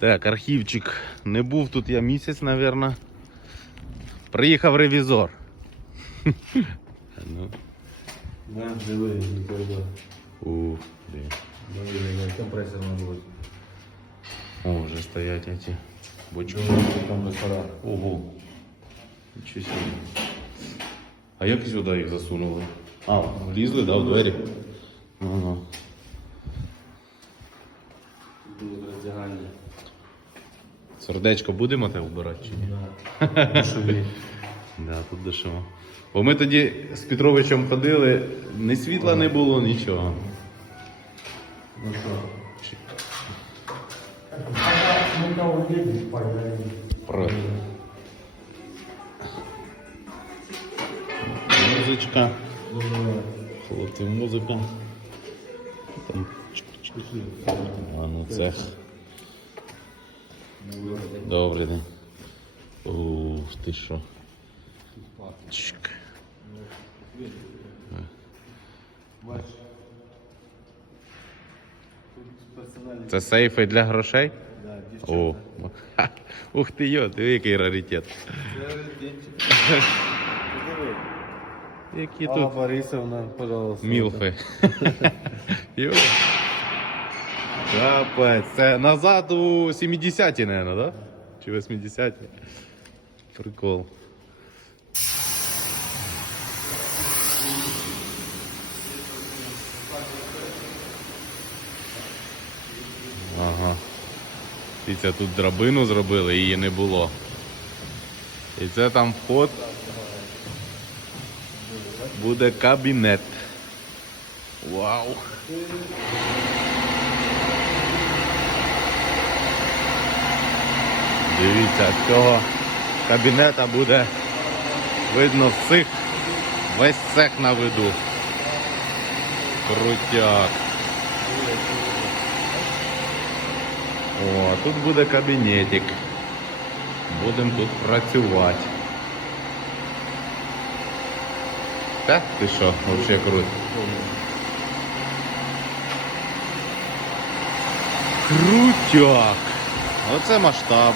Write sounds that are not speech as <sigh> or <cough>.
Так, архівчик. Не був тут я місяць, мабуть. Приїхав ревізор. ну, Да, диви, ніколи. ух. Диви, диви, компресор не. О, вже стоять эти бочки. Компресора. Ого. Нічого собі. А як сюди їх засунули? А, влізли, да, в двері? Роздягальня. Сердечко будемо те вбирати чи ні? Да. <laughs> Да, тут дешево. Бо ми тоді з Петровичем ходили, ні світла не було, нічого. Ну що? Про. Музичка. Хлопці, музика. Там. А ну цех. Добрий день. Ух, ти що. Чик. Це сейфи для грошей? Да, О, ух ти йо, диви, який раритет. Які Алла Борисовна, пожалуйста. мілфи. <laughs> Капець, це назад у 70-ті, мабуть, да? Чи 80-ті? Прикол. Ага. Дивіться, тут драбину зробили, її не було. І це там вход. Буде кабінет. Вау. Дивіться, цього кабінета буде видно всіх, весь цех на виду. Крутяк. О, тут буде кабінетик. Будемо тут працювати. Так, ти що, взагалі круть. Крутяк. Оце масштаб.